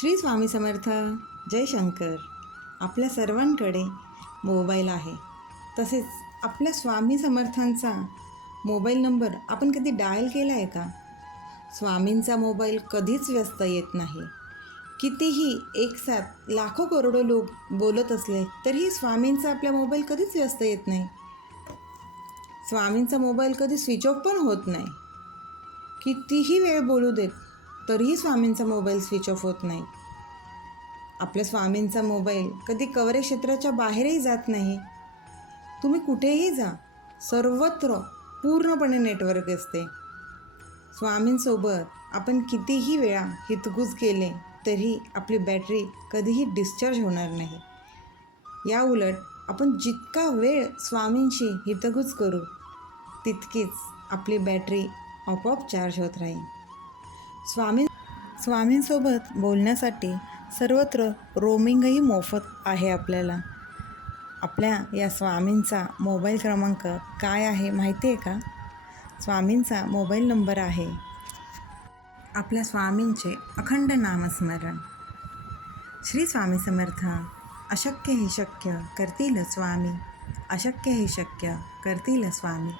श्री स्वामी समर्थ जयशंकर आपल्या सर्वांकडे मोबाईल आहे. तसेच आपल्या स्वामी समर्थांचा मोबाईल नंबर आपण कधी डायल केला आहे का? स्वामींचा मोबाईल कधीच व्यस्त येत नाही. कितीही एक साथ लाखो करोडो लोक बोलत असले तरीही स्वामींचा आपल्या मोबाईल कधीच व्यस्त येत नाही. स्वामींचा मोबाईल कधी स्विच ऑफ पण होत नाही. कितीही वेळ बोलू देत तरीही स्वामींचा मोबाईल स्विच ऑफ होत नाही. आपल्या स्वामींचा मोबाईल कधी कवरे क्षेत्राच्या बाहेरही जात नाही. तुम्ही कुठेही जा सर्वत्र पूर्णपणे नेटवर्क असते. स्वामींसोबत आपण कितीही वेळा हितगुज केले तरी आपली बॅटरी कधीही डिस्चार्ज होणार नाही. या उलट आपण जितका वेळ स्वामींशी हितगुज करू तितकीच आपली बॅटरी आपोआप चार्ज होत राहील. स्वामी स्वामींसोबत बोलण्यासाठी सर्वत्र रोमिंगही मोफत आहे आपल्याला. आपल्या या स्वामींचा मोबाईल क्रमांक काय आहे माहिती आहे का? स्वामींचा मोबाईल नंबर आहे. आपल्या स्वामींचे अखंड नामस्मरण. श्री स्वामी समर्थ अशक्य ही शक्य करतील स्वामी. अशक्य ही शक्य करतील स्वामी.